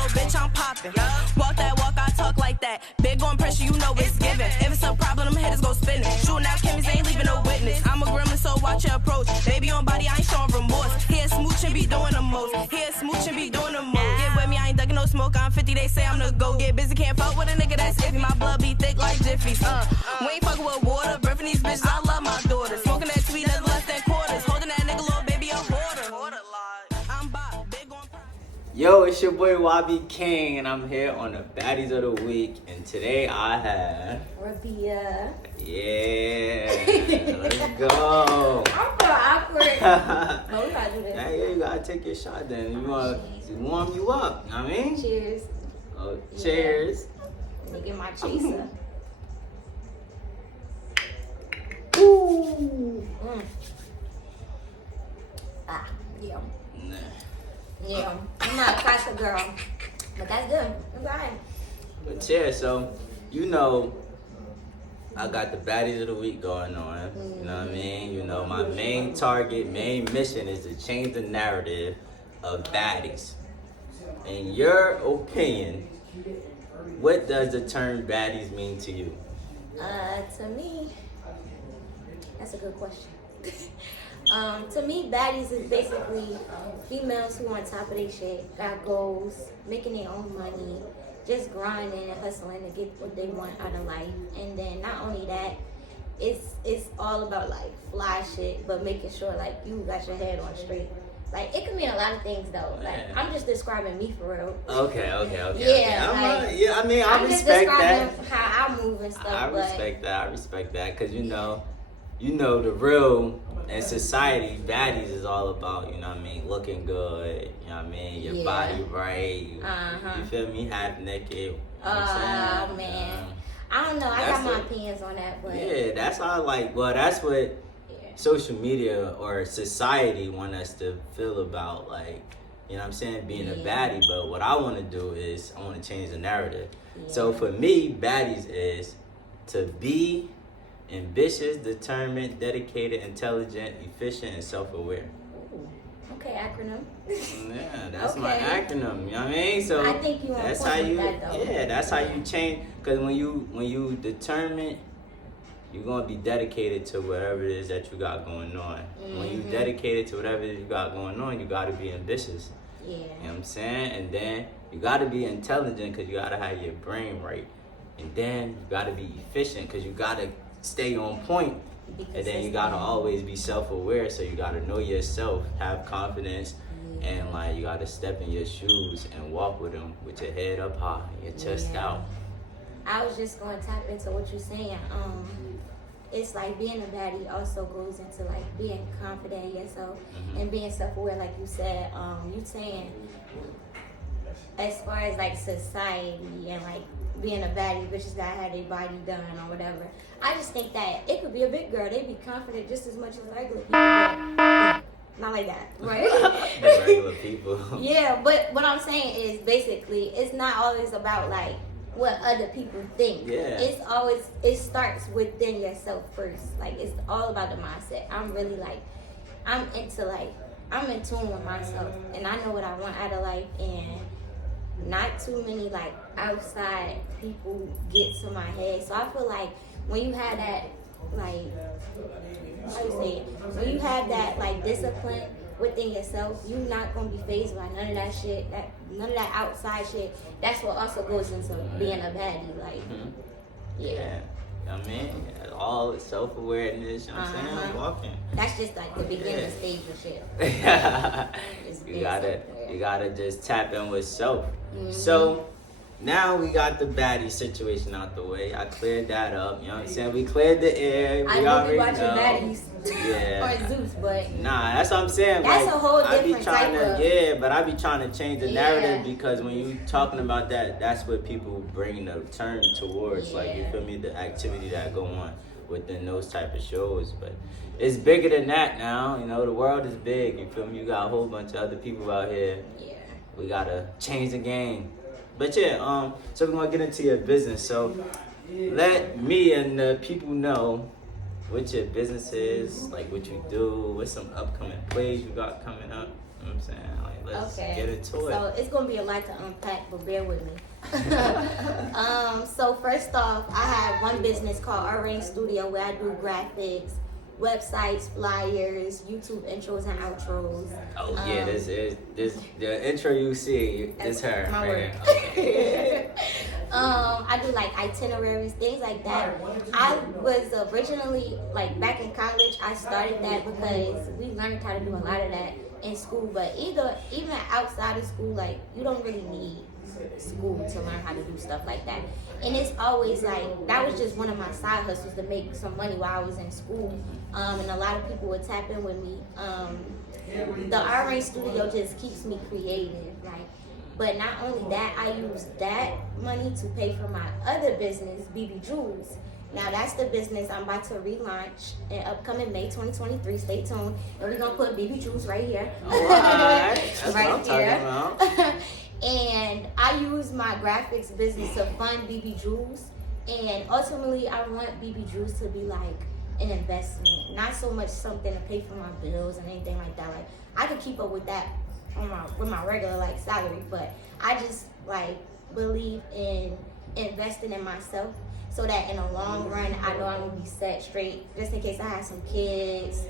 little bitch, I'm popping. Walk that walk, I talk like that. Big on pressure, you know it's given. If it's a problem, them hitters go spinning. Shooting out Kimmy's ain't leaving no witness. I'm a gremlin, so watch your approach. Baby on body, I ain't showing remorse. Here smooching be doing the most. Here smooching be doing the most. Get with me, I ain't ducking no smoke. I'm 50, they say I'm the go. Get busy, can't fuck with a nigga that's iffy. My blood be thick like Jiffy's. We ain't fucking with water. Birthing these bitches, I love my daughter. Smoking that sweet, that's less than quarters. Holding that nigga, little baby, a hoarder. I'm Bob, big on pride. Yo, it's your boy Wabi King, and I'm here on the Baddies of the Week. And today I have Rahbia. Yeah, let's go. I'm so awkward. No, we gotta do this. Hey, you gotta take your shot then. You want to warm you up, you know what I mean? Cheers. Oh, cheers. Let me get my chaser. Ooh. Ah, yeah. Nah. Yeah. I'm not a classic girl, but that's good. It's alright. But cheers, so you know I got the Baddies of the Week going on. You know what I mean? You know, my main target, main mission is to change the narrative of baddies. In your opinion, what does the term baddies mean to you? To me, that's a good question. To me, baddies is basically females who on top of their shit, got goals, making their own money, just grinding and hustling to get what they want out of life. And then not only that, it's all about like fly shit, but making sure like you got your head on straight. Like it could mean a lot of things though. Like I'm just describing me for real. Okay. Yeah, Yeah, I mean, I I'm just respect describing that. how I move and stuff. I respect that, cause you know the real in society, baddies is all about, you know what I mean, looking good, you know what I mean, your body right, you feel me, half naked. You know what I'm saying? Man, I don't know. I got my opinions on that, but yeah, that's how that's what social media or society want us to feel about, like, you know what I'm saying, being a baddie. But what I want to do is I want to change the narrative. So for me, baddies is to be ambitious, determined, dedicated, intelligent, efficient, and self-aware. Okay, acronym. Yeah, that's my acronym. You know what I mean? So I think you that's how you. That's how you change. Because when you determined, you're gonna be dedicated to whatever it is that you got going on. When you dedicated to whatever it is you got going on, you gotta be ambitious. Yeah. You know what I'm saying? And then you gotta be intelligent because you gotta have your brain right. And then you gotta be efficient because you gotta stay on point. And then you gotta always be self-aware, so you gotta know yourself, have confidence, and like you gotta step in your shoes and walk with them with your head up high, your chest out. I was just gonna tap into what you're saying. It's like being a baddie also goes into like being confident in yourself and being self-aware, like you said. You saying as far as like society and like being a baddie, bitches that had their body done or whatever. I just think that it could be a big girl. They be confident just as much as regular people. But not like that, right? Regular people. Yeah, but what I'm saying is basically it's not always about like what other people think. Yeah. It starts within yourself first. Like it's all about the mindset. I'm really like I'm in tune with myself and I know what I want out of life, and not too many like outside people get to my head. So I feel like when you have that like how you say it? When you have that like discipline within yourself, you're not gonna be fazed by none of that shit, none of that outside shit. That's what also goes into being a baddie. Like yeah. I mean, all self-awareness, you know what I'm saying? Walking. That's just like the beginning stage of shit. You gotta just tap in with self. So now we got the baddie situation out the way. I cleared that up. You know what I'm saying? We cleared the air. I know we watching baddies or Zeus, but nah, that's what I'm saying. That's like, a whole different type of. But I be trying to change the narrative because when you talking about that, that's what people bring the turn towards. Like, you feel me? The activity that go on within those type of shows. But it's bigger than that now. You know, the world is big. You feel me? You got a whole bunch of other people out here. Yeah. We gotta change the game. But yeah, so we're gonna get into your business. So let me and the people know what your business is, like what you do, what's some upcoming plays you got coming up. You know what I'm saying? Like, let's get into it. So it's gonna be a lot to unpack, but bear with me. So first off, I have one business called Orange Studio where I do graphics, websites, flyers, YouTube intros and outros. Oh yeah, this the intro you see. It's her. My Right word. here. Okay. I do like itineraries, things like that. I was originally like back in college. I started that because we learned how to do a lot of that in school. But even outside of school, like you don't really need school to learn how to do stuff like that. And it's always like that was just one of my side hustles to make some money while I was in school. And a lot of people would tap in with me. The Orange Studio just keeps me creative, like. But not only that, I use that money to pay for my other business, BB Jewels. Now that's the business I'm about to relaunch in upcoming May 2023. Stay tuned, and we're gonna put BB Jewels right here, That's what I'm right here. talking about. And I use my graphics business to fund BB Jewels, and ultimately I want BB Jewels to be like an investment, not so much something to pay for my bills and anything like that. Like I could keep up with that with my regular like salary, but I just like believe in investing in myself so that in the long run I know I'm gonna be set straight just in case I have some kids.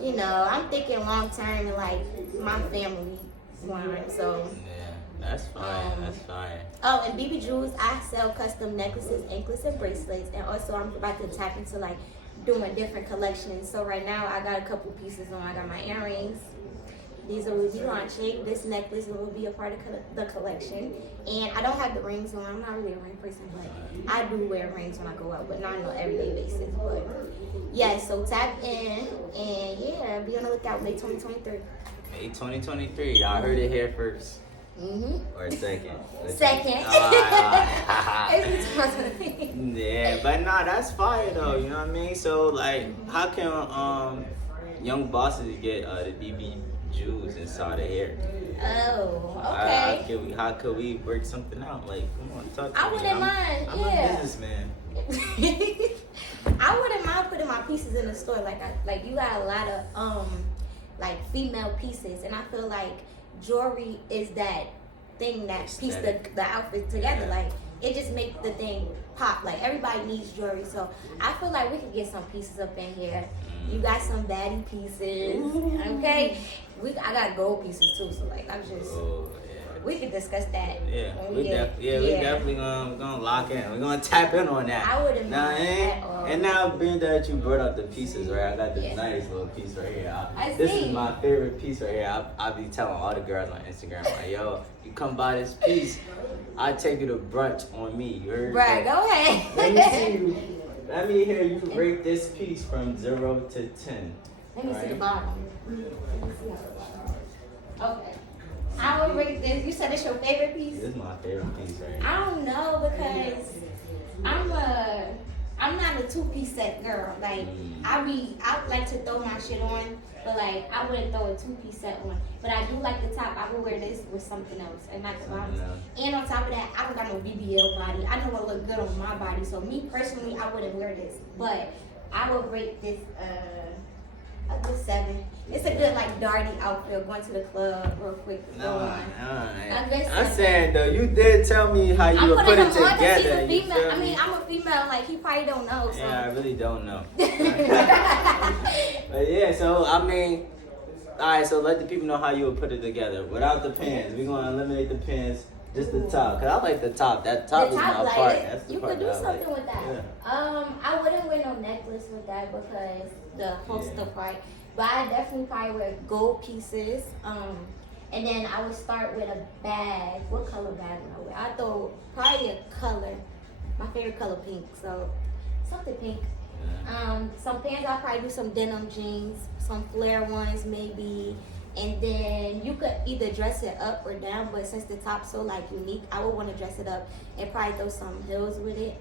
You know, I'm thinking long term and like my family line. So Yeah, that's fine. That's fine. oh, and BB Jewels, I sell custom necklaces, anklets, and bracelets, and also I'm about to tap into like doing different collections. So right now I got a couple pieces on. I got my earrings. These will be launching. This necklace will be a part of the collection. And I don't have the rings on. I'm not really a ring person, but I do wear rings when I go out, but not on an everyday basis. But yeah, so tap in and yeah, be on the lookout May 2023. May 2023. Y'all heard it here first. Or second. Second. Yeah, but nah, that's fire though. You know what I mean? So like, how can young bosses get the BB Jewels inside of here? Oh, okay. How could we work something out? Like, come on, talk to I me. wouldn't mind. I'm Yeah. a businessman. I wouldn't mind putting my pieces in the store. Like you got a lot of like female pieces, and I feel like jewelry is that thing that piece the outfit together. Yeah. Like it just makes the thing pop. Like everybody needs jewelry, so I feel like we could get some pieces up in here. You got some baddie pieces, okay? I got gold pieces too, so like I'm just. Oh, yeah. We could discuss that. Yeah, when we definitely gonna lock in. We're gonna tap in on that. I wouldn't mind at all. And now, being that you brought up the pieces, right? I got this nice little piece right here. This is my favorite piece right here. I'll be telling all the girls on Instagram, like, yo, you come buy this piece, I take you to brunch on me. You heard? Right, go ahead. Let me see you. Let me hear you rate this piece from 0 to 10. Let me see the bottom. Okay. I would rate this. You said it's your favorite piece? This is my favorite piece right here. I don't know because I'm not a two-piece set girl. Like I like to throw my shit on, but like I wouldn't throw a two-piece set on. But I do like the top. I would wear this with something else and not the bottom. And on top of that, I don't got no BBL body. I know what look good on my body. So me personally, I wouldn't wear this. But I would rate this a good 7. It's a good like darty outfit going to the club real quick. I'm saying though, you did tell me how you would put it together. He's a female. I mean, I'm a female. Like he probably don't know. So. Yeah, I really don't know. But yeah, so I mean, all right. So let the people know how you would put it together without the pins. We're gonna eliminate the pins. Just the top, cause I like the top. That top is my like part. It, That's the you part could do that I something like. with that. Yeah. I wouldn't wear no necklace with that because the holster part. But I definitely probably wear gold pieces. And then I would start with a bag. What color bag would I wear? I throw probably a color. My favorite color, pink. So something pink. Some pants. I'll probably do some denim jeans, some flare ones maybe. And then you could either dress it up or down, but since the top's so like unique, I would want to dress it up and probably throw some heels with it.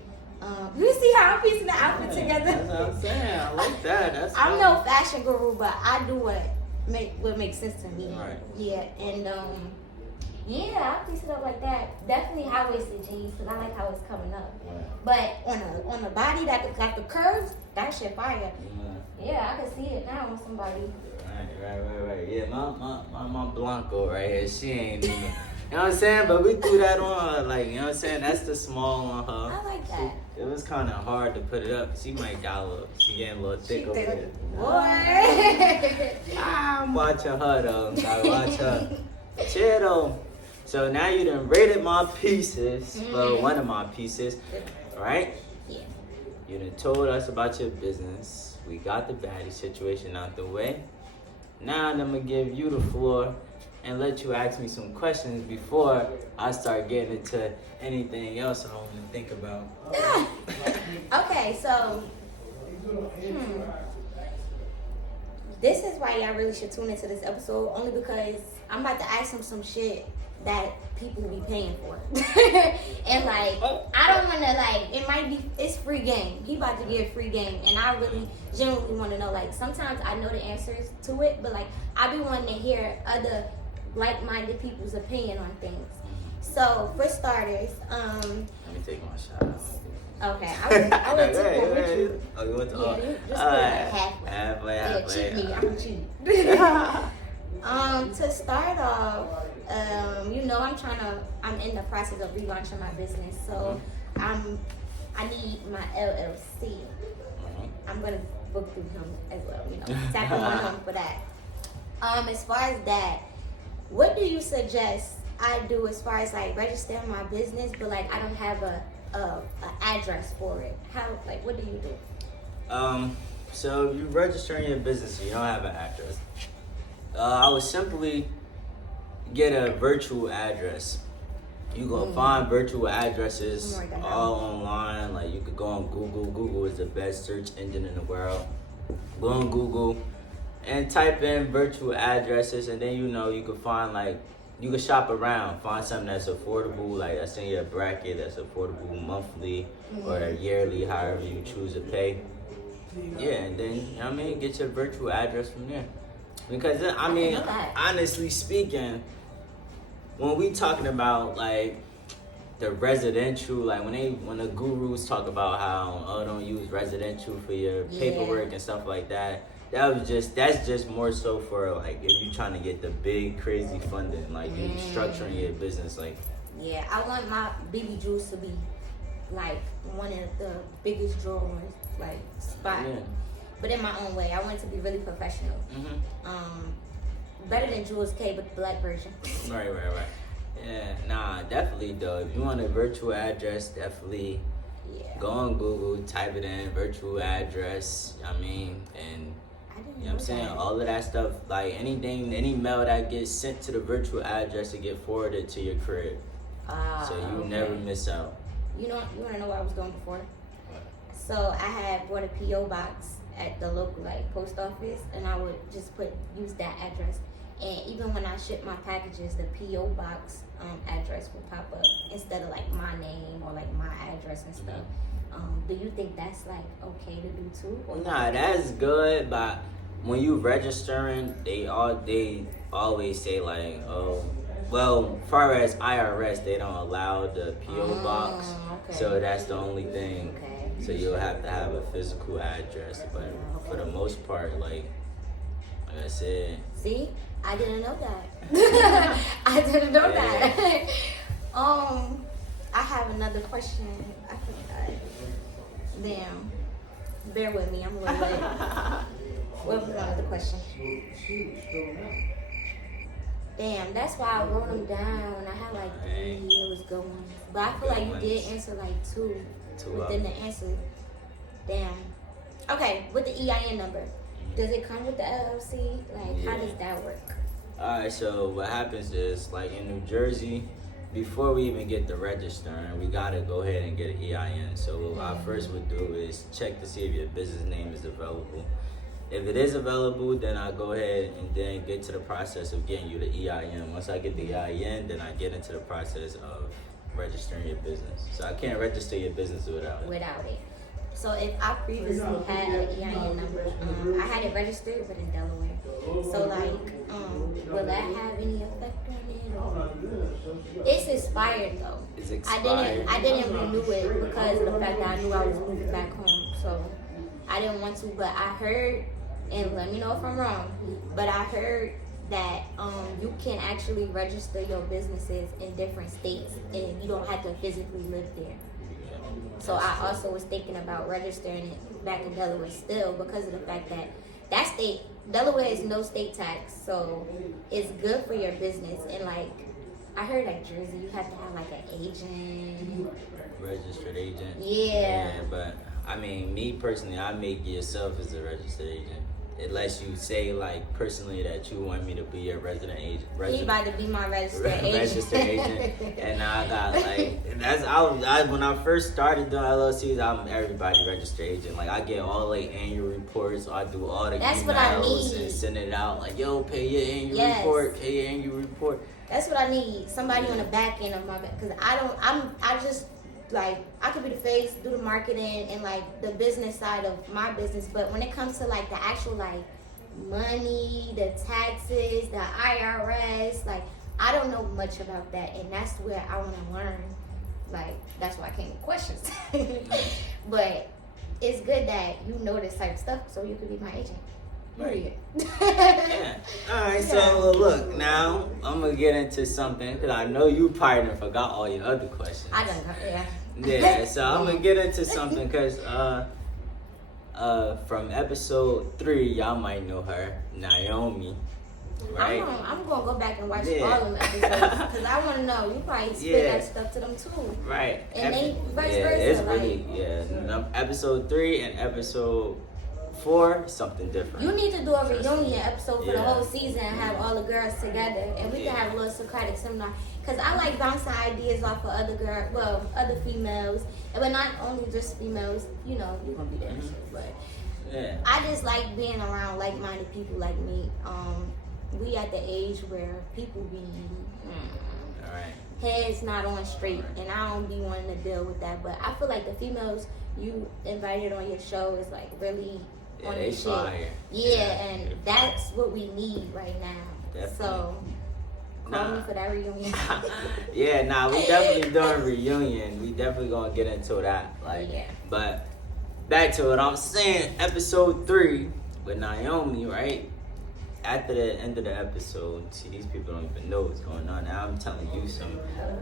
You see how I'm piecing the outfit together? That's what I'm saying. I like that. I'm no fashion guru, but I do what makes sense to me. Right. Yeah, and yeah, I piece it up like that. Definitely high-waisted jeans because I like how it's coming up. Right. But on a body that got the curves, that shit fire. Yeah, I can see it now on somebody. Right. Yeah, my Blanco right here, she ain't even, you know what I'm saying? But we threw that on her, like, you know what I'm saying? That's the small on her. I like that. It was kind of hard to put it up. She might got a little, she getting a little thick over there. Boy. I'm watching her though. Gotta watch her. Chill though. So now you done rated my pieces. Well, one of my pieces, right? Yeah. You done told us about your business. We got the baddie situation out the way. Now I'm gonna give you the floor and let you ask me some questions before I start getting into anything else I want to think about. Okay, so this is why y'all really should tune into this episode, only because I'm about to ask him some shit that people be paying for. And like, I don't want to, like, it might be, it's free game. He about to get free game, and I really genuinely want to know, like, sometimes I know the answers to it, but like, I be wanting to hear other like-minded people's opinion on things. So for starters, let me take my shot. Okay, I would take one with you. Oh, you want to? Yeah, you just put it like halfway. Yeah, cheat me. I'm cheating. To start off, you know, I'm in the process of relaunching my business, so I need my LLC. I'm gonna book through him as well, you know, tap on him for that. As far as that, what do you suggest I do as far as like registering my business, but like I don't have a address for it? How, like, what do you do? So if you're registering your business and you don't have an address, I would simply get a virtual address. You gonna find virtual addresses all online. Like, you could go on Google. Google is the best search engine in the world. Go on Google and type in virtual addresses, and then, you know, you can find, like, you can shop around, find something that's affordable, like that's in your bracket, that's affordable monthly or yearly, however you choose to pay. Yeah, and then, you know what I mean, get your virtual address from there. Because, I mean, honestly speaking, when we talking about, like, the residential, like, when the gurus talk about how, don't use residential for your paperwork and stuff like that, that's just more so for, like, if you're trying to get the big crazy funding, like you structuring your business, like. Yeah, I want my BB Juice to be like one of the biggest drawers, like, spot, but in my own way. I want it to be really professional. Better than Jules K, but the black version. Right. Yeah, nah, definitely though. If you want a virtual address, definitely go on Google, type it in, virtual address. I mean, and you know what I'm saying? All of that stuff, like any mail that gets sent to the virtual address, it get forwarded to your crib. So you never miss out. You want to know what I was going before? So I had bought a P.O. box at the local, like, post office, and I would just use that address. And even when I ship my packages, the P.O. box address will pop up instead of, like, my name or, like, my address and stuff. Do you think that's, like, okay to do too? Nah, that's good, but when you registering, they always say, like, oh, well, as far as IRS, they don't allow the P.O. box, so that's the only thing. So you'll have to have a physical address, but for the most part, like I said. See, I didn't know that. I didn't know that. I have another question. I forgot. Damn. Bear with me. I'm a little late. What was another question? Damn, that's why I wrote them down. I had like 3 it was going. But I feel like you did answer like two within the answer. Damn. Okay, with the EIN number, does it come with the LLC? Like, how does that work? Alright, so what happens is, like in New Jersey, before we even get the registering, we gotta go ahead and get an EIN. So what I first would do is check to see if your business name is available. If it is available, then I go ahead and then get to the process of getting you the EIN. Once I get the EIN, then I get into the process of registering your business. So I can't register your business without it. So if I previously had an EIN number, I had it registered, but in Delaware. So like, will that have any effect on it? Or? It's expired though. It's expired. I didn't renew it because of the fact that I knew I was moving back home. So I didn't want to, but I heard and let me know if I'm wrong, but I heard that you can actually register your businesses in different states and you don't have to physically live there. So I also was thinking about registering it back in Delaware still because of the fact that that state, Delaware is no state tax, so it's good for your business. And like, I heard like Jersey, you have to have like an agent. Registered agent. Yeah. But I mean, me personally, I make yourself as a registered agent. Unless you say like personally that you want me to be your resident agent. He about to be my registered agent. Registered agent. And now I got like I when I first started doing LLCs, I'm everybody registered agent. Like I get all like annual reports. I do all the That's what I emails need. and send it out. Like yo, pay your annual report. Pay your annual report. That's what I need. Somebody on the back end of my back, because I just like I could be the face, do the marketing and like the business side of my business, but when it comes to like the actual like money, the taxes, the IRS, like I don't know much about that, and that's where I want to learn. Like that's why I came with questions. But it's good that you know this type of stuff, so you could be my agent. Period. Yeah. All right. So look, now I'm gonna get into something because I know you probably done forgot all your other questions. I done, yeah. Yeah. So I'm gonna get into something because from episode 3, y'all might know her, Naomi. Right. I'm gonna go back and watch all of them episodes because I want to know. You probably spit that stuff to them too. Right. And they vice versa. It's really episode 3 and episode 4, something different. You need to do a reunion episode for the whole season and have all the girls together, and we can have a little Socratic seminar. Cause I like bouncing ideas off of other females, but not only just females. You know, you're gonna be there too, but I just like being around like-minded people like me. We at the age where people be heads not on straight, and I don't be wanting to deal with that. But I feel like the females you invited on your show is like really on the shit. Fire. And that's what we need right now. Definitely. So call me for that reunion. We definitely doing reunion. We definitely gonna get into that. But back to what I'm saying. Episode 3 with Naomi, right? After the end of the episode, see, these people don't even know what's going on. Now I'm telling you some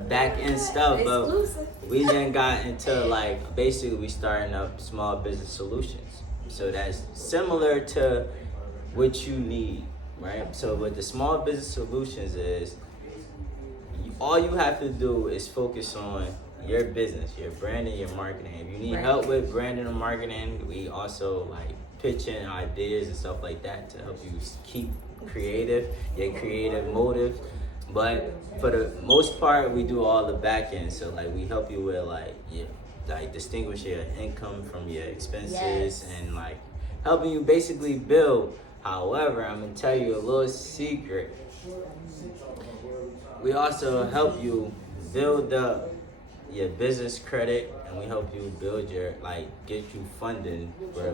back end stuff, Exclusive. but we then got into like basically we starting up small business solutions. So that's similar to what you need, right? So what the small business solutions is, all you have to do is focus on your business, your branding, your marketing. If you need help with branding and marketing, we also like pitching ideas and stuff like that to help you keep creative, your creative motive. But for the most part, we do all the back end. So like we help you with like distinguish your income from your expenses and like helping you basically build. However, I'm gonna tell you a little secret. We also help you build up your business credit, and we help you build your get you funding for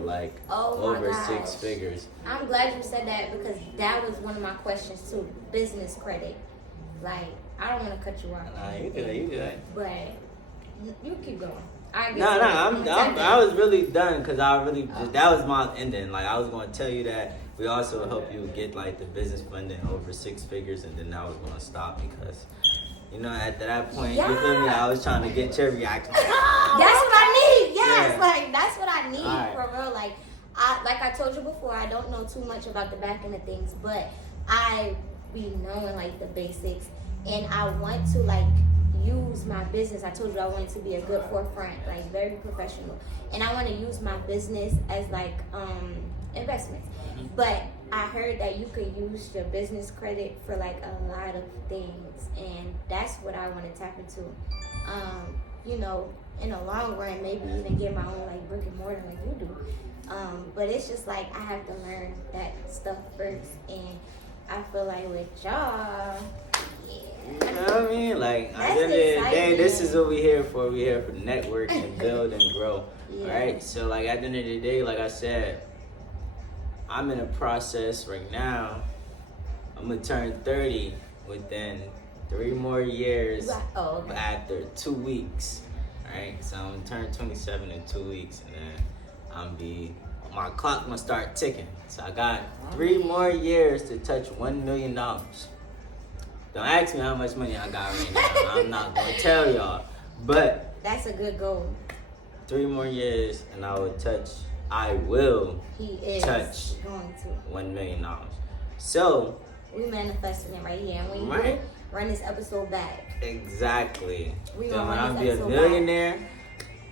over 6 figures. I'm glad you said that because that was one of my questions too. Business credit. Like I don't want to cut you off. You good. But you keep going. I was really done because I really that was my ending. Like I was going to tell you that we also help you get the business funding over 6 figures, and then I was going to stop because. At that point, you feel me? I was trying to get your reaction. That's what I need. Yes, that's what I need for real. Like I told you before, I don't know too much about the back end of things, but I be knowing the basics, and I want to use my business. I told you I wanted to be a good forefront, very professional, and I want to use my business as investments. But I heard that you could use your business credit for a lot of things, and that's what I want to tap into. In the long run, maybe even get my own brick and mortar like you do. But it's just I have to learn that stuff first, and I feel like with y'all, you know what I mean? At the end of the day, this is what we're here for. We're here for network and build and grow. Right? So at the end of the day, like I said, I'm in a process right now. I'm gonna turn 30 within 3 more years after 2 weeks. Right? So I'm gonna turn 27 in 2 weeks, and then I'm be my clock gonna start ticking. So I got 3 more years to touch $1 million. Don't ask me how much money I got right now. I'm not gonna tell y'all. But that's a good goal. 3 more years and I will touch Going to $1 million. So we manifesting it right here. And when you right. run this episode back. Exactly. We Then gonna when run I this be a episode millionaire,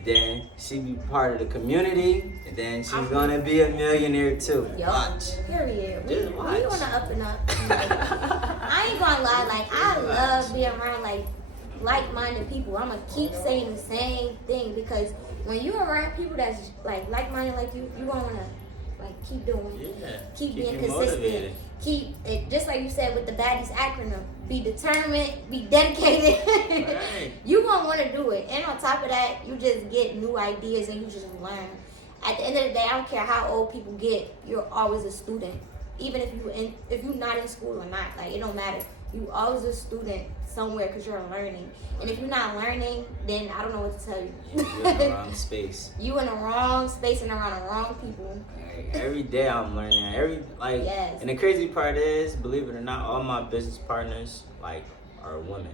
then she be part of the community, and then she's gonna be a millionaire too. Watch. Period. We Just watch. on the up and up. I ain't gonna lie, like I love being around like-minded people. I'ma keep saying the same thing because when you're around people that's like-minded like you gonna wanna keep doing, keep being consistent, motivated. keep it just like you said with the BADDIES acronym. Be determined, be dedicated. Right. You gonna want to do it, and on top of that, you just get new ideas and you just learn. At the end of the day, I don't care how old people get. You're always a student, even if you're not in school or not. Like it don't matter. You always a student somewhere because you're learning. And if you're not learning, then I don't know what to tell you. You're in the wrong space. You in the wrong space and around the wrong people. Every day I'm learning. Yes. And the crazy part is, believe it or not, all my business partners are women.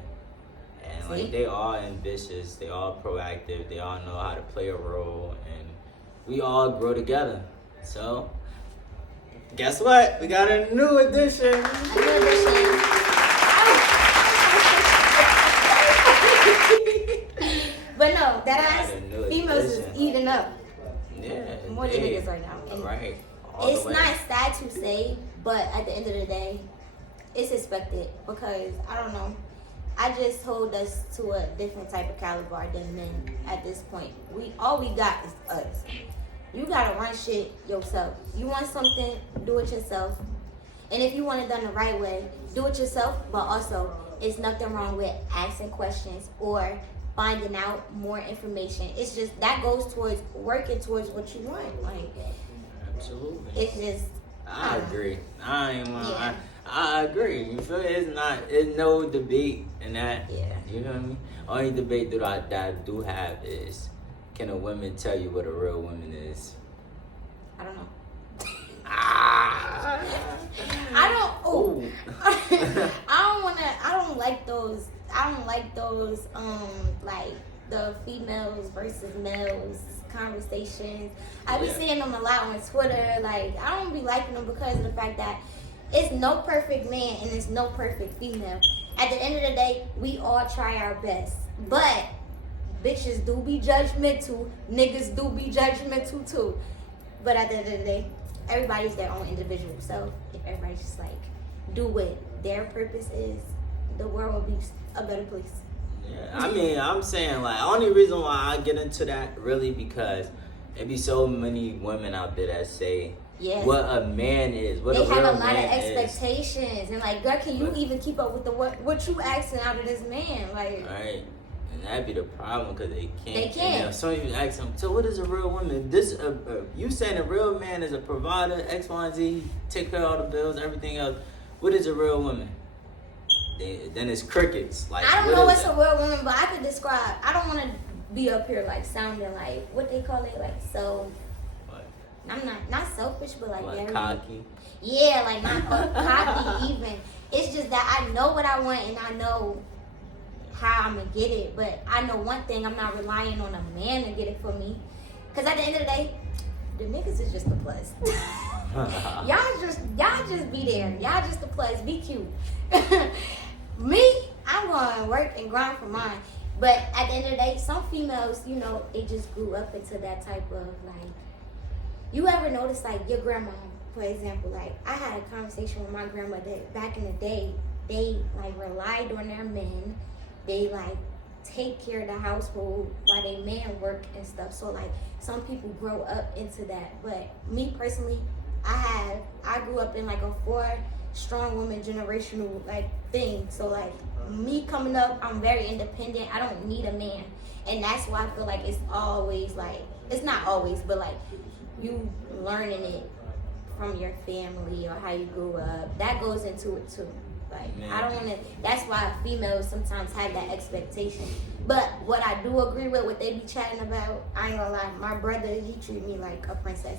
And See? they all ambitious, they all proactive, they all know how to play a role, and we all grow together. So guess what? We got a new addition. But no, that ass females is eating up. Yeah. More than niggas right now. And right. It's not sad to say, but at the end of the day, it's expected because I don't know. I just hold us to a different type of caliber than men at this point. All we got is us. You gotta run shit yourself. You want something, do it yourself. And if you want it done the right way, do it yourself. But also, it's nothing wrong with asking questions or finding out more information. It's just that goes towards working towards what you want. Like, absolutely. It's just. I agree. I agree. You feel it's no debate in that. Yeah. You know what I mean? Only debate that I do have is, can a woman tell you what a real woman is? I don't know. I don't like those like the females versus males conversations. I be seeing them a lot on Twitter. Like I don't be liking them because of the fact that it's no perfect man and it's no perfect female. At the end of the day, we all try our best. But bitches do be judgmental. Niggas do be judgmental too. But at the end of the day, everybody's their own individual self. If everybody just do what their purpose is, the world will be a better place. Yeah, I mean, I'm saying only reason why I get into that really because there be so many women out there that say what a man is, what they a real have a lot of man expectations, and girl, can you even keep up with what you asking out of this man? Right. And that'd be the problem because they can't. They can't. And so you ask them, so what is a real woman? You saying a real man is a provider, X, Y, and Z, take care of all the bills, everything else. What is a real woman? Then it's crickets. I don't know what's a real woman, but I could describe. I don't want to be up here sounding what they call it, so. What? I'm not selfish, but very cocky. Yeah, not cocky even. It's just that I know what I want and I know how I'm gonna get it. But I know one thing: I'm not relying on a man to get it for me. Cause at the end of the day, the niggas is just a plus. y'all just be there. Y'all just a plus. Be cute. Me, I'm gonna work and grind for mine. But at the end of the day, some females, they just grew up into that type of you ever notice your grandma, for example, I had a conversation with my grandma that back in the day, they relied on their men. They take care of the household while they man work and stuff. So some people grow up into that. But me personally, I grew up in a 4 strong woman generational thing. So me coming up, I'm very independent. I don't need a man. And that's why I feel it's always it's not always, but you learning it from your family or how you grew up. That goes into it too. Like, Man. I don't want to. That's why females sometimes have that expectation. But what I do agree with, what they be chatting about, I ain't gonna lie. My brother, he treat me like a princess.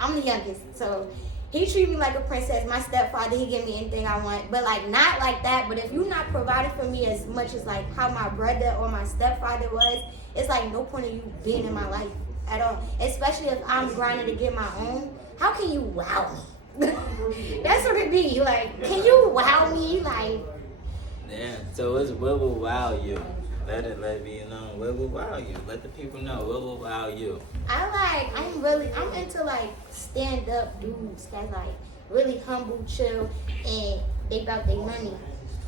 I'm the youngest, so he treat me like a princess. My stepfather, he give me anything I want, but like not like that. But if you not providing for me as much as like how my brother or my stepfather was, it's like no point in you being in my life at all. Especially if I'm grinding to get my own. How can you wow me? That's what it be. Like, can you wow me? Like, Yeah. So what will wow you? Let me know. What will wow you? Let the people know. What will wow you? I'm into like stand up dudes that like really humble, chill, and they about their money,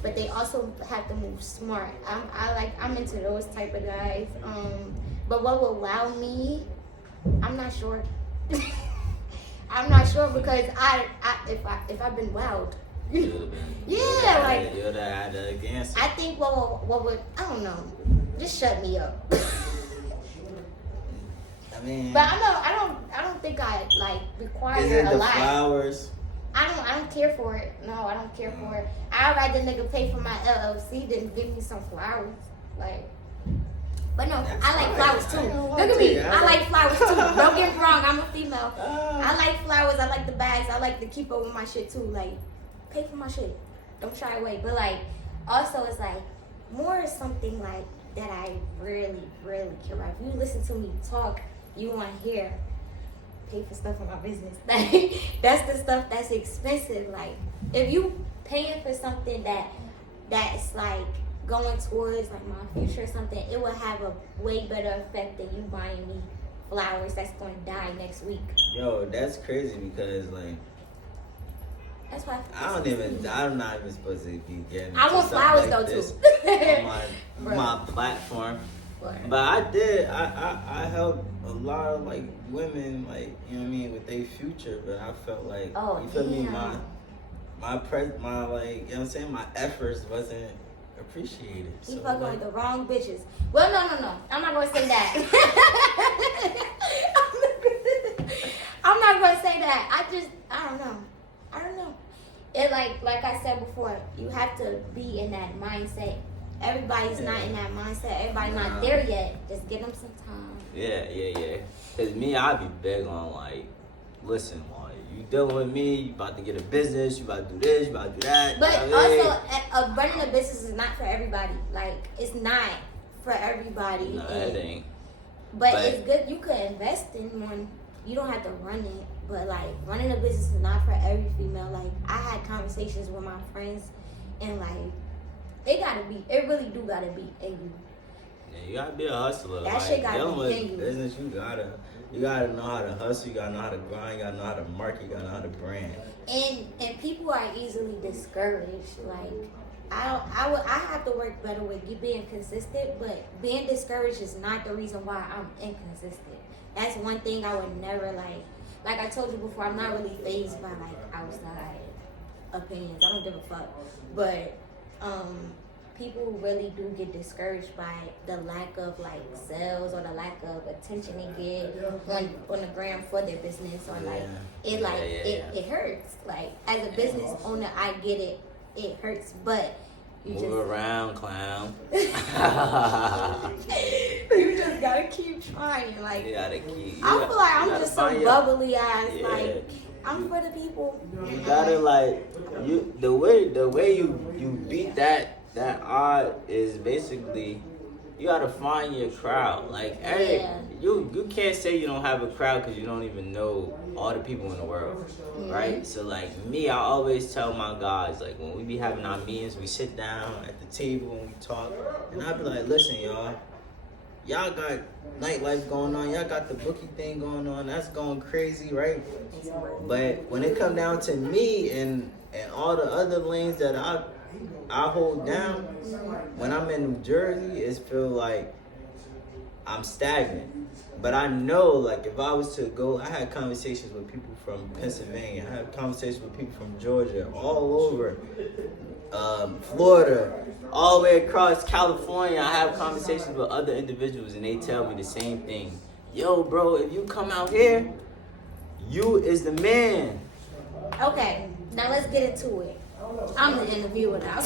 but they also have to move smart. I'm into those type of guys. But what will wow me? I'm not sure. I'm not sure because if I've been wowed. Yeah, like you'd have had the answer. I think what would I don't know. Just shut me up. I mean, But I don't think I like require is it a the lot. flowers? I don't care for it. No, I don't care for it. I'd rather nigga pay for my LLC than give me some flowers. Like, but no, That's I like fine. flowers I too. don't Look want at me. to. I like flowers too. Don't get me wrong. I'm a female. Oh. I like flowers. I like the bags. I like to keep up with my shit too. Like, pay for my shit. Don't shy away. But like, also it's like more something like that I really, really care about. If you listen to me talk, you want to hear. Pay for stuff in my business. Like, that's the stuff that's expensive. Like, if you paying for something that's like going towards like my future or something, it will have a way better effect than you buying me flowers that's going to die next week. Yo, that's crazy because like That's why I'm not even supposed to be getting. I want flowers like though this too. on my platform. Right. But I helped a lot of like women, like, you know what I mean, with their future, but I felt like, you feel me, my like, you know what I'm saying, my efforts wasn't appreciated. You So, fucking like, with the wrong bitches. Well, no. I'm not gonna say that. I'm not gonna say that. I don't know. It like I said before, you have to be in that mindset. Everybody's not in that mindset. Everybody's not there yet. Just give them some time. Yeah. Cause me, I be big on like, listen, like, you dealing with me, you about to get a business, you about to do this, you about to do that. But you know what I mean? also, running a business is not for everybody. Like, it's not for everybody. No, it ain't. But it's good. You could invest in one. You don't have to run it. But like, running a business is not for every female. Like, I had conversations with my friends, and like, it really do gotta be in you. Yeah, you gotta be a hustler. That like, shit gotta dealing be with in you. business, you gotta know how to hustle, you gotta know how to grind, you gotta know how to market, you gotta know how to brand. And people are easily discouraged. Like, I have to work better with you being consistent, but being discouraged is not the reason why I'm inconsistent. That's one thing I would never like I told you before, I'm not really fazed by like outside opinions. I don't give a fuck. But people really do get discouraged by the lack of like sales or the lack of attention they get on the gram for their business, or like it hurts. Like, as a business owner, I get it. It hurts, but you Move around, clown. you just gotta keep trying. Like, You gotta keep. I feel like I'm just so bubbly ass. Yeah. Like, I'm for the people. You gotta the way you beat that odd is basically you gotta find your crowd. Like, you can't say you don't have a crowd because you don't even know all the people in the world, right? So like me, I always tell my guys, like, when we be having our meetings, we sit down at the table and we talk, and I be like, listen, y'all got nightlife going on, y'all got the bookie thing going on, that's going crazy, right? But when it come down to me and all the other lanes that I hold down, when I'm in New Jersey, it feel like I'm stagnant. But I know, like, if I was to go, I had conversations with people from Pennsylvania, I had conversations with people from Georgia, all over, Florida, all the way across California. I have conversations with other individuals, and they tell me the same thing. Yo, bro, if you come out here, you is the man. Okay, now let's get into it. I'm the interviewer now.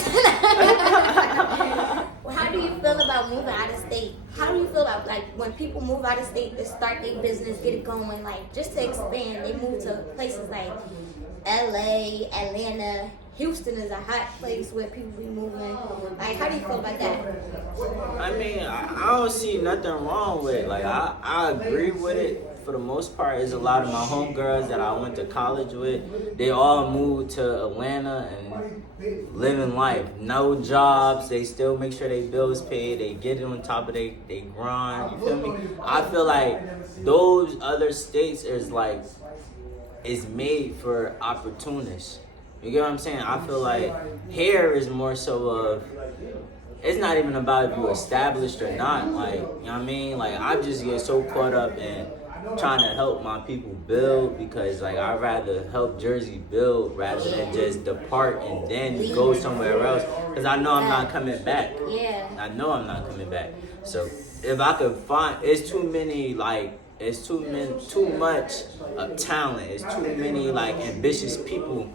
Well, how do you feel about moving out of state? How do you feel about like when people move out of state to start their business, get it going, like just to expand? They move to places like LA, Atlanta, Houston is a hot place where people be moving. Like, how do you feel about that? I mean, I don't see nothing wrong with it. Like, I agree with it for the most part. Is a lot of my homegirls that I went to college with, they all moved to Atlanta and living life. No jobs. They still make sure they bills paid. They get on top of they grind. You feel me? I feel like those other states is like, is made for opportunists. You get what I'm saying? I feel like here is more so of, it's not even about if you established or not. Like, you know what I mean? Like, I just get so caught up in trying to help my people build, because like I'd rather help Jersey build rather than just depart and then go somewhere else, because I know I'm not coming back. Yeah. I know I'm not coming back. So if I could find, it's too many, like, it's too much talent. It's too many like ambitious people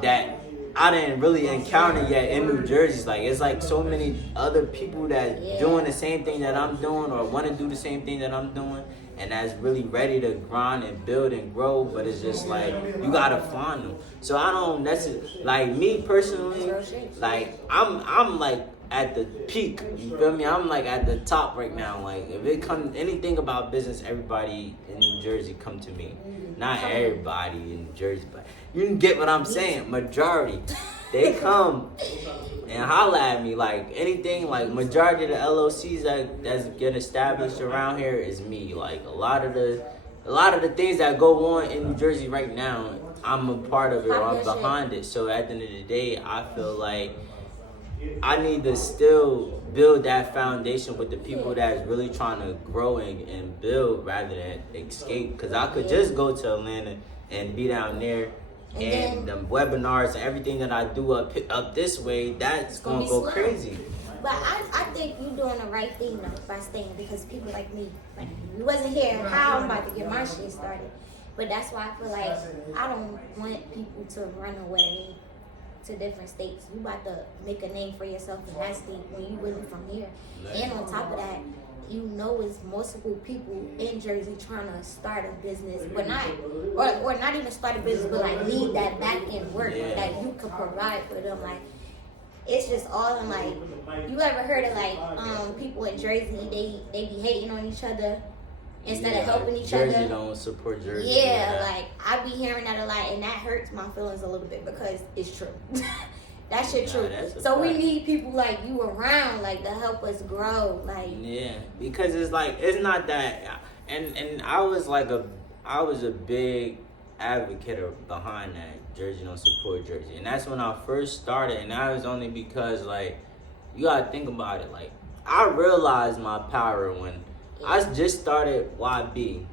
that I didn't really encounter yet in New Jersey. Like, it's like so many other people that doing the same thing that I'm doing or want to do the same thing that I'm doing, and that's really ready to grind and build and grow. But it's just like, you gotta find them. So I don't necessarily, like me personally, like I'm like at the peak, you feel me? I'm like at the top right now. Like, if it comes anything about business, everybody in New Jersey come to me. Not everybody in New Jersey, but you can get what I'm saying. Majority, they come and holla at me. Like, anything, like majority of the LLCs that's get established around here is me. Like, a lot of the things that go on in New Jersey right now, I'm a part of it or I'm behind it. So at the end of the day, I feel like I need to still build that foundation with the people that's really trying to grow and build rather than escape. Because I could just go to Atlanta and be down there, and the webinars and everything that I do up this way, that's going to go crazy. But I think you're doing the right thing though by staying, because people like me, like, you wasn't here how I'm about to get my shit started. But that's why I feel like I don't want people to run away to different states. You about to make a name for yourself in that state when you really from here. And on top of that, you know, it's multiple people in Jersey trying to start a business, but not, or not even start a business, but like need that back end work that you could provide for them. Like, it's just all in, like, you ever heard of like people in Jersey, they be hating on each other instead of helping each other. Jersey don't support Jersey. Yeah, like I be hearing that a lot, and that hurts my feelings a little bit because it's true. That shit true. So we need people like you around, like, to help us grow. Like, yeah, because it's like, it's not that, and I was a big advocate behind that. Jersey don't support Jersey, and that's when I first started, and that was only because, like, you gotta think about it. Like, I realized my power when I just started YB.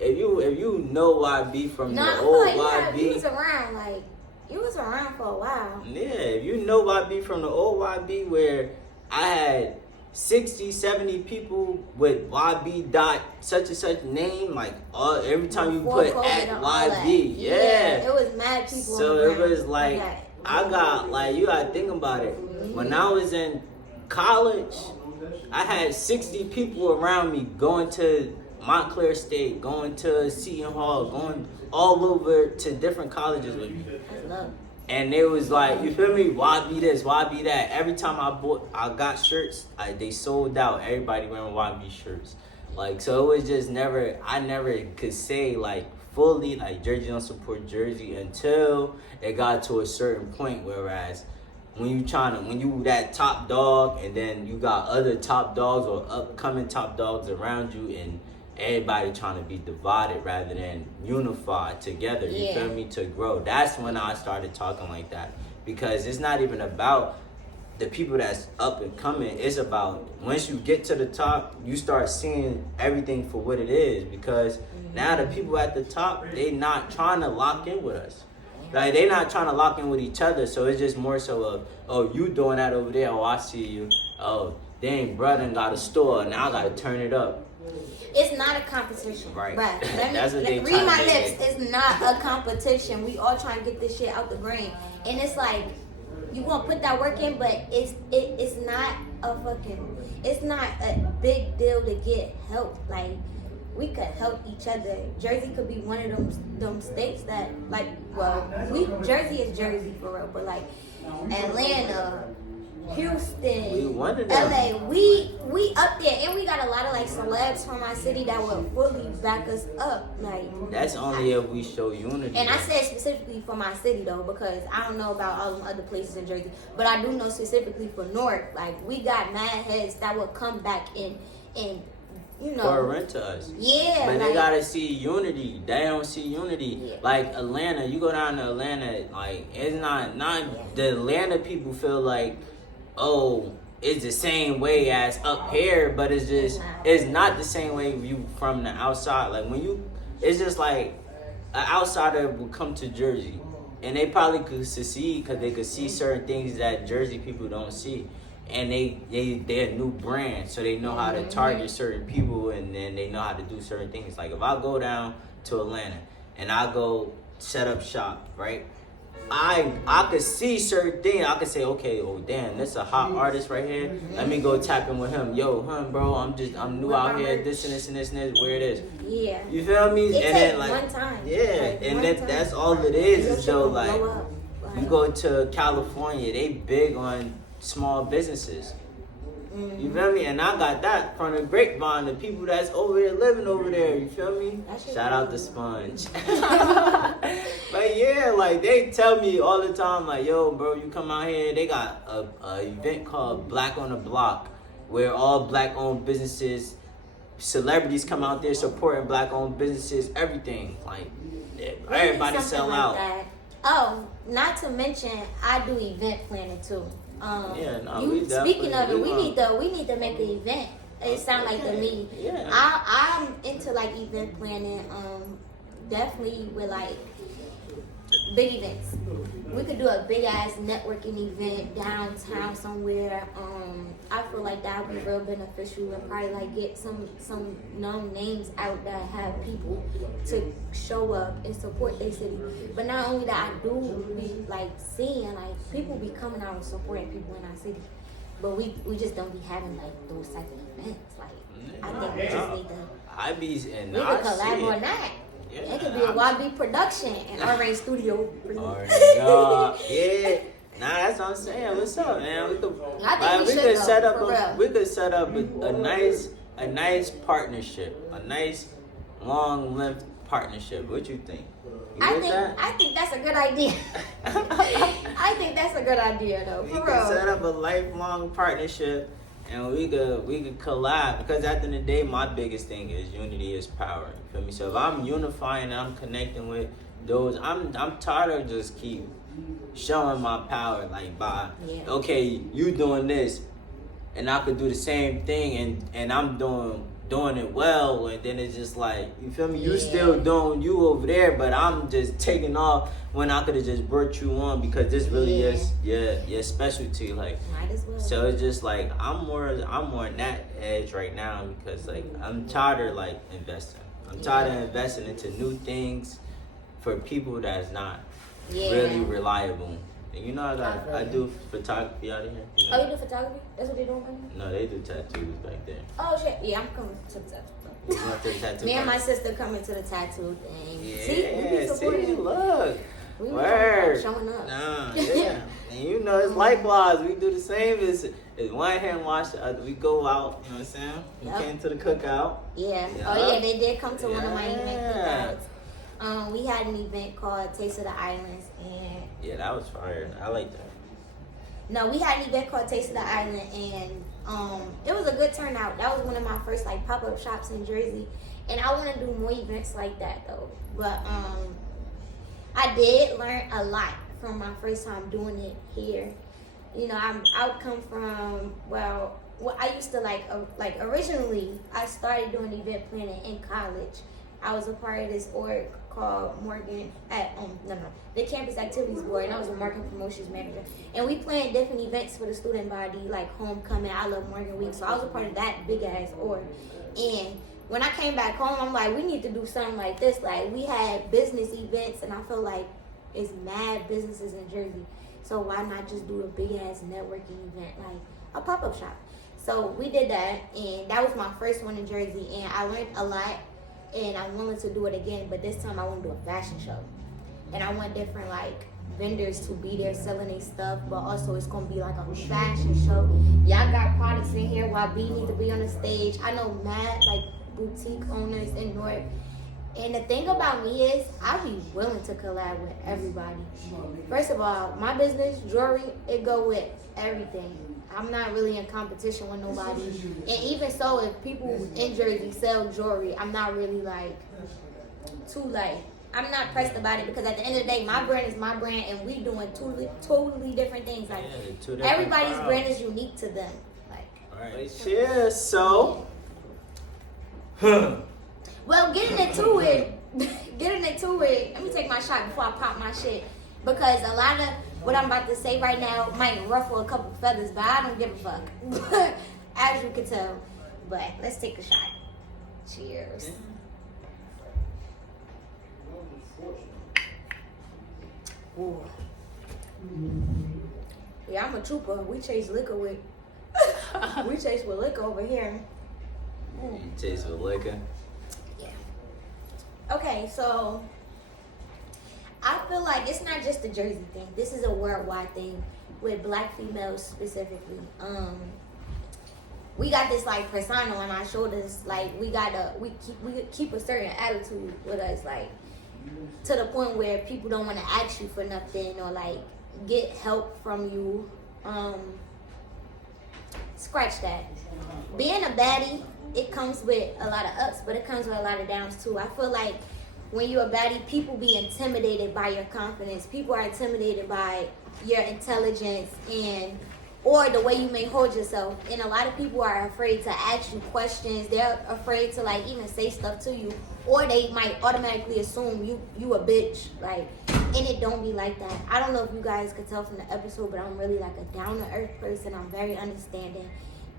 If you know YB from the old YB, you was around, like, you was around for a while. Yeah, if you know YB from the old YB, where I had 60, 70 people with YB dot such and such name, like, every time you put at YB, yeah, it was mad people. So it was like, I got, like, you gotta think about it. When I was in college, I had 60 people around me going to Montclair State, going to Seton Hall, going all over to different colleges with me. And it was like, you feel me? YB this, YB that. Every time I got shirts, they sold out. Everybody wearing YB shirts. Like, so it was just I never could say, like, fully, like, Jersey don't support Jersey until it got to a certain point. Whereas when you that top dog, and then you got other top dogs or upcoming top dogs around you, and everybody trying to be divided rather than unified together, you feel me, to grow. That's when I started talking like that, because it's not even about the people that's up and coming. It's about, once you get to the top, you start seeing everything for what it is, because now the people at the top, they not trying to lock in with us. Like, they not trying to lock in with each other, so it's just more so of, oh, you doing that over there, oh, I see you. Oh, dang, brother got a store, now I gotta turn it up. It's not a competition. Right. That's what they read my lips. It's not a competition. We all trying to get this shit out the green. And it's like, you gonna put that work in, but it's not it's not a big deal to get help. Like, we could help each other. Jersey could be one of them states that, like, well, Jersey is Jersey for real, but like Atlanta, Houston, We one of them. LA, we up there, and we got a lot of like celebs from our city that will fully back us up. Like, That's only if we show unity. and I said specifically for my city though, because I don't know about all them other places in Jersey, but I do know specifically for North, like, we got mad heads that will come back and you know, for rent to us. yeah, But like, they gotta see unity. They don't see unity. Yeah. Like Atlanta, you go down to Atlanta, like, it's not the Atlanta people feel like, oh, it's the same way as up here, but it's not the same way you from the outside. Like, when you, it's just like an outsider will come to Jersey, and they probably could succeed because they could see certain things that Jersey people don't see. And they're a new brand, so they know how to target certain people, and then they know how to do certain things. Like, if I go down to Atlanta and I go set up shop, right? I could see certain things. I could say, okay, oh damn, this a hot artist right here. Let me go tap in with him. Yo, bro, I'm new out here. This and this and this and this. Where it is? yeah. You feel me? It and takes then like, one time. yeah, Like, and one then time. that's all it is though. You'll Like, blow up. you go to California, they big on small businesses. You feel me? And I got that from the grapevine, the people that's over there living over there. You feel me? That shit Shout out to Sponge. But yeah, like, they tell me all the time, like, yo, bro, you come out here. They got a event called Black on the Block, where all black-owned businesses, celebrities come out there supporting black-owned businesses, everything. Like, everybody Something sell like out. that. Oh, not to mention, I do event planning too. Yeah, no, you, we speaking of it, definitely we need to make an event. It sound like to me. Yeah. I'm into like event planning. Definitely with like big events. We could do a big ass networking event downtown somewhere. I feel like that would be real beneficial, and probably like get some known names out that have people to show up and support their city. But not only that, I do be like seeing like people be coming out and supporting people in our city. But we just don't be having like those type of events. Like, I think we just need to we could collab on that. Yeah, It could be a YB production and RA Studio. Yeah. Nah, that's what I'm saying. What's up, man? I think we should could go, set up for real. we could set up a nice partnership, a nice long length partnership. What you think? You with that? I think that's a good idea. I think that's a good idea though. We For could real. set up a lifelong partnership, and we could collab, because at the end of the day, my biggest thing is unity is power. You feel me? So if I'm unifying and I'm connecting with those, I'm tired of just keep showing my power, like, by okay, you doing this, and I could do the same thing, and I'm doing it well, and then it's just like, you feel me? You still doing you over there, but I'm just taking off when I could have just brought you on, because this really is your specialty. Like, Might as well. so it's just like I'm more in that edge right now, because like I'm tired of like investing. I'm tired of investing into new things for people that's not really reliable. And you know, I do photography out of here. You know? Oh, you do photography? That's what they doing right now? No, they do tattoos back there. Oh shit! Yeah, I'm coming to the tattoo. You want the tattoo? Me and my party? sister coming to the tattoo thing. Yeah, See, we be supporting. see, look. We be Word. showing up. Nah, yeah. And you know, it's likewise. We do the same. It's one hand wash the other. We go out, you know what I'm saying? We Yep. came to the cookout. Yeah. Yeah. Oh yeah, they did come to one of my event Yeah. cookouts. We had an event called Taste of the Islands, and Yeah, that was fire. I like that. no, we had an event called Taste of the Island, and it was a good turnout. That was one of my first like pop-up shops in Jersey, and I want to do more events like that though. But I did learn a lot from my first time doing it here. You know, I come from I used to like originally I started doing event planning in college. I was a part of this org called Morgan at the Campus Activities Board, and I was a marketing promotions manager. And we planned different events for the student body, like homecoming, I Love Morgan Week. So I was a part of that big ass org. And when I came back home, I'm like, we need to do something like this. Like, we had business events, and I feel like it's mad businesses in Jersey. So why not just do a big ass networking event like a pop-up shop? So we did that, and that was my first one in Jersey, and I learned a lot, and I wanted to do it again, but this time I want to do a fashion show. And I want different like vendors to be there selling their stuff, but also it's gonna be like a fashion show. Y'all got products in here. YB need to be on the stage. I know mad like boutique owners in North. And the thing about me is I be willing to collab with everybody. First of all, my business, jewelry, it go with everything. I'm not really in competition with nobody. And even so, if people in Jersey sell jewelry, I'm not really like too like, I'm not pressed about it, because at the end of the day, my brand is my brand, and we doing totally different things. Like everybody's brand is unique to them. Like, right. Yeah. So, well, getting into it. Let me take my shot before I pop my shit, because a lot of what I'm about to say right now might ruffle a couple feathers, but I don't give a fuck. As you can tell. But let's take a shot. Cheers. Ooh. Yeah, I'm a trooper. We chase liquor with liquor over here. You chase with liquor? Yeah. Okay, so I feel like it's not just a Jersey thing. This is a worldwide thing with black females specifically. We got this like persona on our shoulders. Like we keep a certain attitude with us, like to the point where people don't want to ask you for nothing or like get help from you. Scratch that. Being a baddie, it comes with a lot of ups, but it comes with a lot of downs too. I feel like when you're a baddie, people be intimidated by your confidence. People are intimidated by your intelligence or the way you may hold yourself. And a lot of people are afraid to ask you questions. They're afraid to like even say stuff to you, or they might automatically assume you a bitch. Like, and it don't be like that. I don't know if you guys could tell from the episode, but I'm really like a down to earth person. I'm very understanding,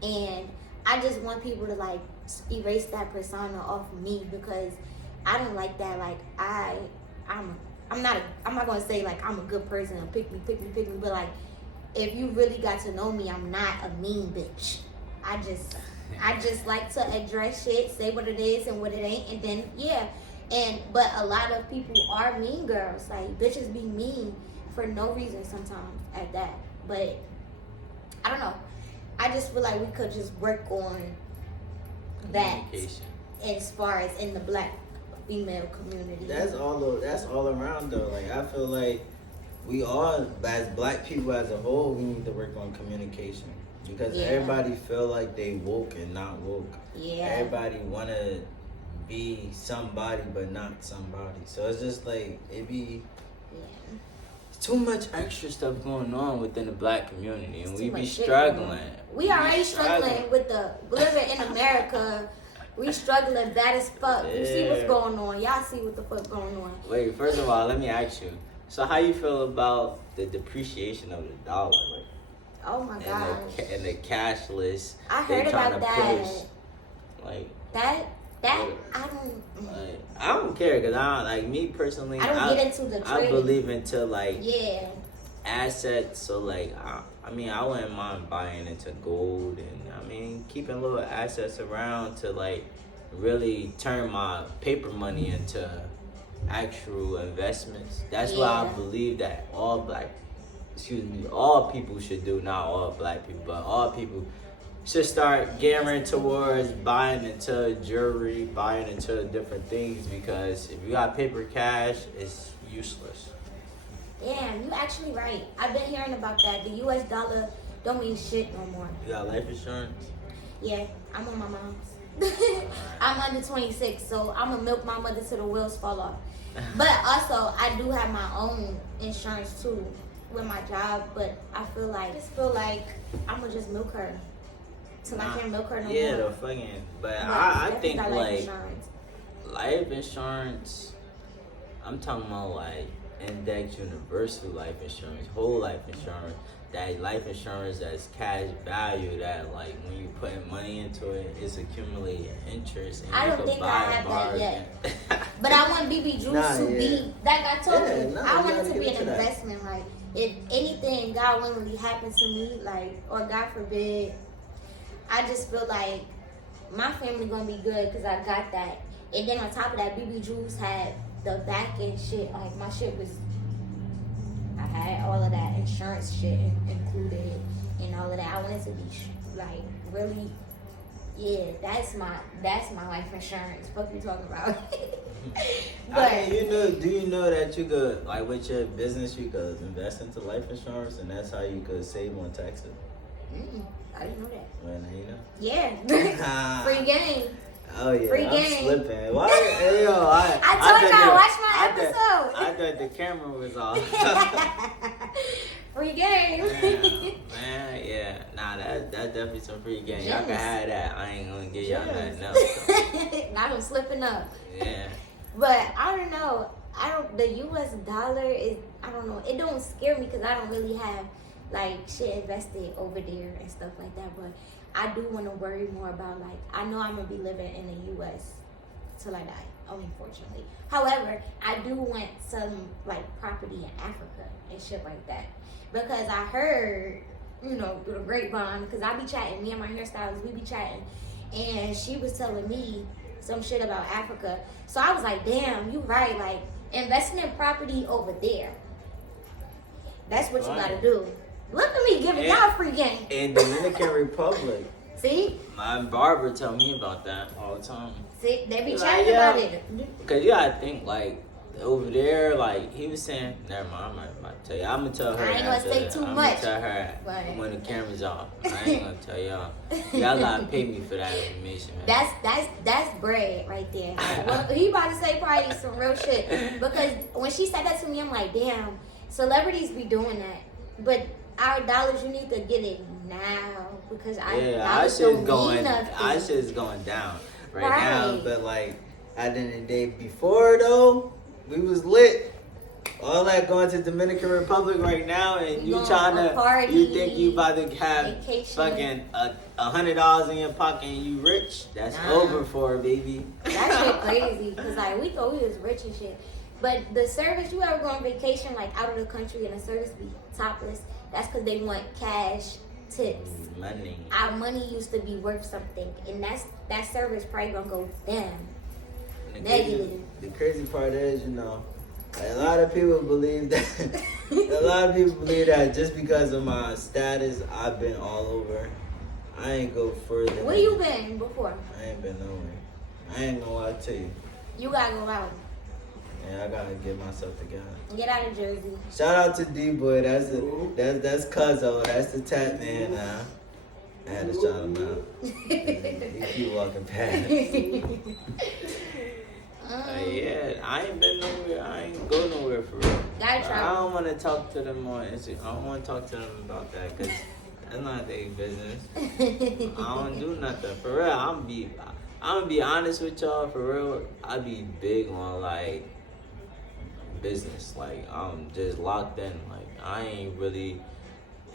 and I just want people to like erase that persona off me, because I don't like that. Like I'm not gonna say like I'm a good person and pick me, but like if you really got to know me, I'm not a mean bitch. I just like to address shit, say what it is and what it ain't, and then yeah. But a lot of people are mean girls. Like bitches be mean for no reason sometimes at that. But I don't know. I just feel like we could just work on that as far as in the black female community. That's all around though. Like I feel like we all, as black people as a whole, we need to work on communication, because everybody feel like they woke and not woke. Yeah. Everybody wanna be somebody but not somebody. So it's just like too much extra stuff going on within the black community, and we be struggling. We already struggling with the living in America. We struggling bad as fuck. You see what's going on. Y'all see what the fuck going on. Wait, first of all, let me ask you. So how you feel about the depreciation of the dollar? Like, oh my gosh. And the cashless. I heard about that. Push, like that I don't care, because me personally, I don't get into the trade. I believe into assets. So like I wouldn't mind buying into gold, and keeping little assets around to like really turn my paper money into actual investments. That's what I believe that all people should do. Not all black people, but all people should start gearing towards buying into jewelry, buying into different things, because if you got paper cash, it's useless. Damn, you actually right. I've been hearing about that. The US dollar don't mean shit no more. You got life insurance? Yeah, I'm on my mom's. I'm under 26, so I'm gonna milk my mother till the wheels fall off. But also, I do have my own insurance too with my job, but I feel like I'm gonna just milk her till I can't milk her no more. Yeah, the fucking. But I think like insurance. Life insurance. I'm talking about like index universal life insurance, whole life insurance. That life insurance that's cash value, that like when you putting money into it, it's accumulating interest. And I don't think I have that yet. But I want BB Juice to be, like I told you, I want it to be an investment. Like if anything, God willingly happened to me, like, or God forbid, I just feel like my family gonna be good because I got that. And then on top of that, BB Juice had the back end shit. Like, my shit was, I had all of that insurance shit included and all of that. I wanted to be like really, yeah. That's my life insurance. Fuck you talking about? But I mean, do you know that you could, like, with your business, you could invest into life insurance, and that's how you could save on taxes. I didn't know that. Well, now you know. Yeah, free game. Oh yeah, Free I'm game. slipping. Why? Hey, yo, I told y'all, watch my episode. I thought the camera was off. Free game. Man, yeah. Nah, that's definitely some free game. Y'all Yes. can have that. I ain't gonna give y'all nothing else. Now I'm slipping up. Yeah. But I don't know. The US dollar is, I don't know. It don't scare me because I don't really have like shit invested over there and stuff like that. But I do want to worry more about, like, I know I'm gonna be living in the US till I die, unfortunately. However, I do want some like property in Africa and shit like that, because I heard, through the grapevine, because I be chatting, me and my hairstylist, we be chatting, and she was telling me some shit about Africa. So I was like, damn, you right, like, investing in property over there, that's what you gotta do. Look at me giving y'all free game. In Dominican Republic. See? My barber tell me about that all the time. See, they be Like, chatting about it. Because you gotta think, like, over there, like, he was saying, never mind, I'm not about to tell you. I'm gonna tell her. I ain't gonna say too much. I'm gonna tell her But when the camera's off. I ain't gonna tell y'all. Y'all gotta pay me for that information, man. That's bread right there. Well, he about to say probably some real shit, because when she said that to me, I'm like, damn, celebrities be doing that, but our dollars, you need to get it now, because our dollars don't mean nothing. Our shit's going down right now, but like at the end of the day, before though, we was lit. All that going to Dominican Republic right now, and you trying to party, you think you about to have vacation, fucking $100 in your pocket and you rich? That's over for, baby. That shit crazy, because like we thought we was rich and shit. But the service, you ever go on vacation like out of the country and the service be topless, that's because they want cash tips. Money. Our money used to be worth something, and that service probably gonna go down. Negative. The crazy part is, a lot of people believe that just because of my status, I've been all over. I ain't go further. Where you been before? I ain't been nowhere. I ain't gonna lie to you. You gotta go out. Yeah, I gotta get myself together. Get out of Jersey. Shout out to D-Boy. That's Cuzzo. That's the tap man now. I had to shout him out. He keep walking past. Yeah, I ain't been nowhere. I ain't go nowhere for real. Gotta try. I don't want to talk to them on Instagram. I don't want to talk to them about that because that's not their business. I don't do nothing for real. I'm gonna be honest with y'all for real. I be big on like business. Like I'm just locked in. Like I ain't really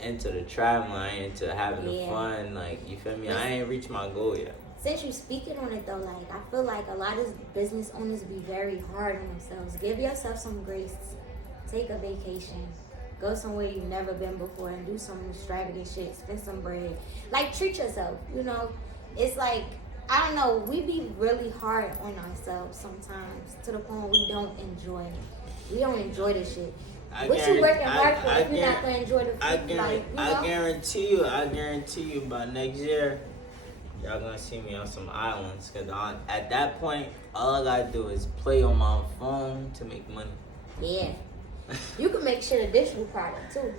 into the traveling. I ain't into having the fun. Like you feel me? I ain't reached my goal yet. Since you're speaking on it though, like I feel like a lot of business owners be very hard on themselves. Give yourself some grace. Take a vacation. Go somewhere you've never been before and do some extravagant shit. Spend some bread. Like treat yourself. It's like, I don't know, we be really hard on ourselves sometimes to the point we don't enjoy it. We don't enjoy this shit. What you working hard for if you're not gonna enjoy the food? I guarantee you by next year, y'all gonna see me on some islands. Cause at that point, all I gotta do is play on my phone to make money. Yeah. You can make shit a digital product too.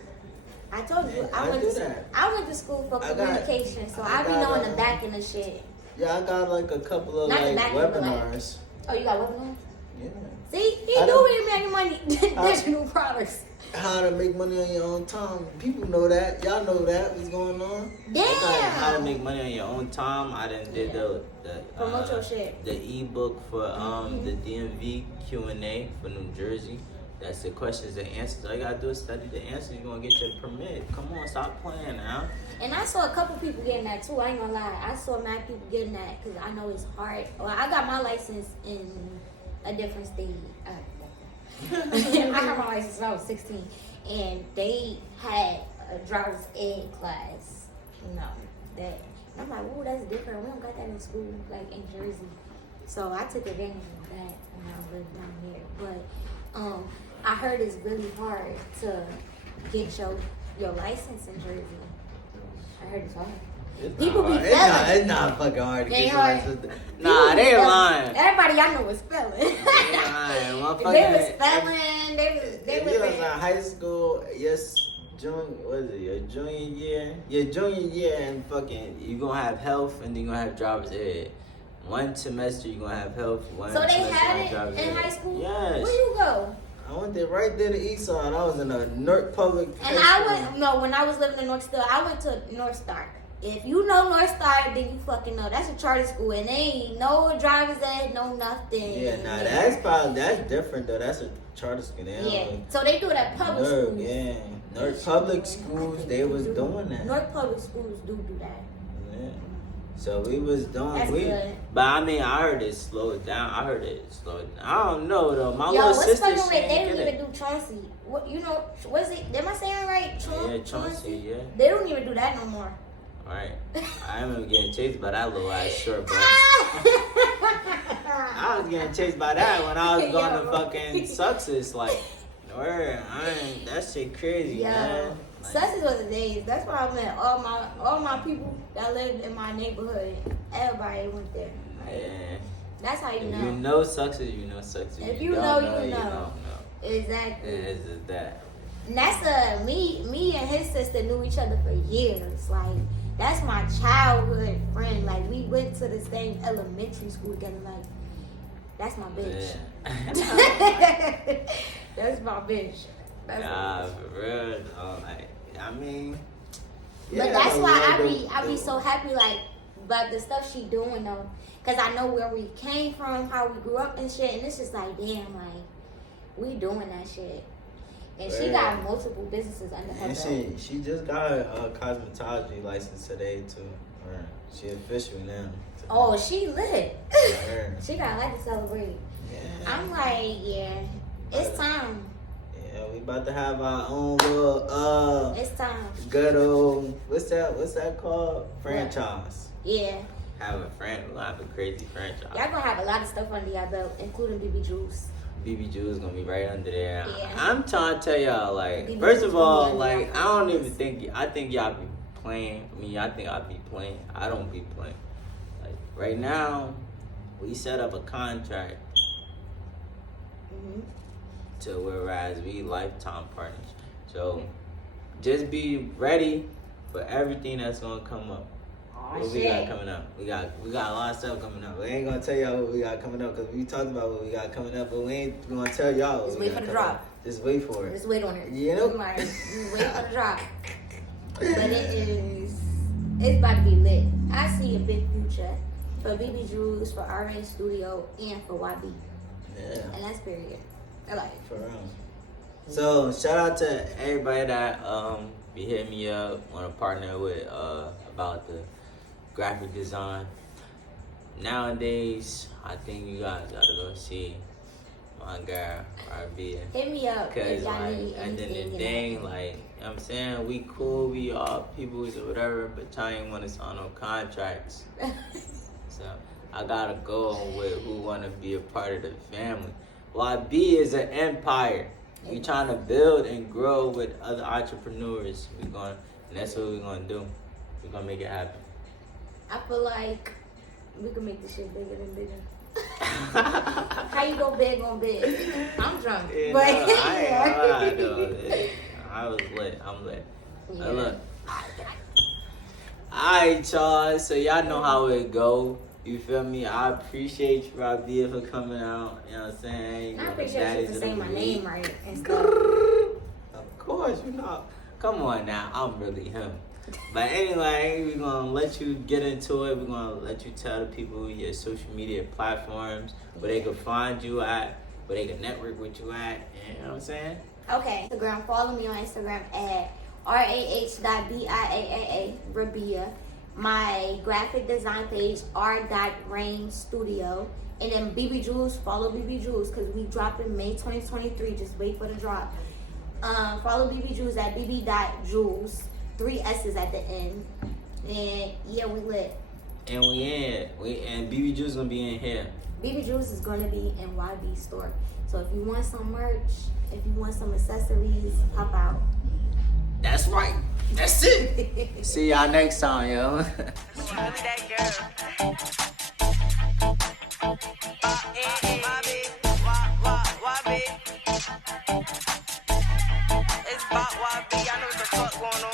I told you, I went to school for communication, so I be knowing the back end of shit. Yeah, I got like a couple of webinars. Oh, you got webinars? Yeah. See, he knew he making money. Digital products. How to make money on your own time. People know that. Y'all know that. What's going on? Damn. How to make money on your own time. I done did the promote your shit. The ebook for the DMV Q&A for New Jersey. That's the questions and answers. All you gotta do is study the answers. You're gonna get your permit. Come on, stop playing now. And I saw a couple people getting that too. I ain't gonna lie. I saw mad people getting that because I know it's hard. Well, I got my license in a different state. I got my license when I was 16. and they had a driver's ed class. That. And I'm like, oh, that's different. We don't got that in school, like in Jersey. So I took advantage of that when I lived down here. But I heard it's really hard to get your license in Jersey. I heard it's hard. It's not fucking hard to get your license. Nah, they ain't lying. Everybody I know was spelling. They lying. They was spelling. They if was you was in high school, your junior year, and fucking you gonna have health, and then you gonna have driver's ed. One semester you gonna have health. So they had it in high school. Yes. Where you go? I went there right there to East Side. I was in a North Public. And when I was living in North Star, I went to North Star. If you know North Star, then you fucking know. That's a charter school, and they ain't no driver's ed, no nothing. Yeah, that's different though. That's a charter school. So they do it at public schools. Yeah, North Public schools, they was doing that. North Public schools do that. Yeah. So we was doing good. But I mean, I heard it slowed down. I don't know though. My little sister, what's funny with they don't even do Chauncey. What was it? Am I saying right? Chauncey. Yeah. They don't even do that no more. Right. I remember getting chased by that little ass short boy. I was getting chased by that when I was going to fucking Success. Like, that shit crazy, man. Like, Success was the days. That's where I met all my people that lived in my neighborhood. Everybody went there. Yeah. That's how you know. If you know Success, you know Success. If you know, you know. Exactly. It's just that. And that's me and his sister knew each other for years. Like, that's my childhood friend. Like, we went to the same elementary school together. Like, that's my bitch. Yeah. That's my bitch. For real. I mean, yeah, but that's why I be so happy, like, about the stuff she doing though, cause I know where we came from, how we grew up and shit, and it's just like, damn, like, we doing that shit. And she got multiple businesses under her belt. She just got her cosmetology license today too. She official now. Oh, she lit. She got a lot to celebrate. Yeah. I'm like, yeah, it's time. Yeah, we about to have our own little it's time. Good old what's that called? Franchise. Yeah. We'll have a crazy franchise. Y'all gonna have a lot of stuff under your belt, including BB Juice. BB Juice gonna be right under there. Yeah. I'm trying to tell y'all, like, BB first Juice of all, gonna be like, under I don't even think, I think y'all be playing. I mean, I think I be playing. I don't be playing. Like, right now, we set up a contract to whereas we lifetime partners. So, just be ready for everything that's gonna come up. What we got coming up? We got a lot of stuff coming up. We ain't gonna tell y'all what we got coming up because we talked about what we got coming up, but we ain't gonna tell y'all. Just wait for the drop. Just wait for it. Just wait on it. You know? Just wait for the drop. But it's about to be lit. I see a big future for BB Drews, for RN Studio, and for YB. Yeah. And that's period. I like it. For real. So shout out to everybody that be hitting me up, want to partner with about the graphic design. Nowadays, I think you guys gotta go see my girl Rahbia. Hit me up. Cause like at the end of the day, like, you know what I'm saying, we cool, we all peoples or whatever, but y'all ain't wanna sign no contracts. So I gotta go with who wanna be a part of the family. YB is an empire. We trying to build and grow with other entrepreneurs. And that's what we're gonna do. We're gonna make it happen. I feel like we can make this shit bigger than bigger. How you go big on big? I'm drunk. Yeah, But I was lit. I'm lit. Yeah. Look. Alright, y'all. So y'all know how it go. You feel me? I appreciate you, Rahbia, for coming out. You know what I'm saying? I appreciate you for saying my name right and stuff. Of course, you know. Come on now. I'm really him. But anyway, we're going to let you get into it. We're going to let you tell the people your social media platforms, where they can find you at, where they can network with you at. You know what I'm saying? Okay. Instagram. Follow me on Instagram at rah.biaa, Rahbia. My graphic design page, r.rain studio. And then BB Jules, follow BB Jules because we dropping May 2023. Just wait for the drop. Follow BB Jules at bb.jules, 3 S's at the end. And yeah, we lit. And and BB Juice gonna be in here. BB Jules is gonna be in YB store. So if you want some merch, if you want some accessories, pop out. That's right. That's it. See y'all next time, yo. It's Bot YB. I know what the fuck going on.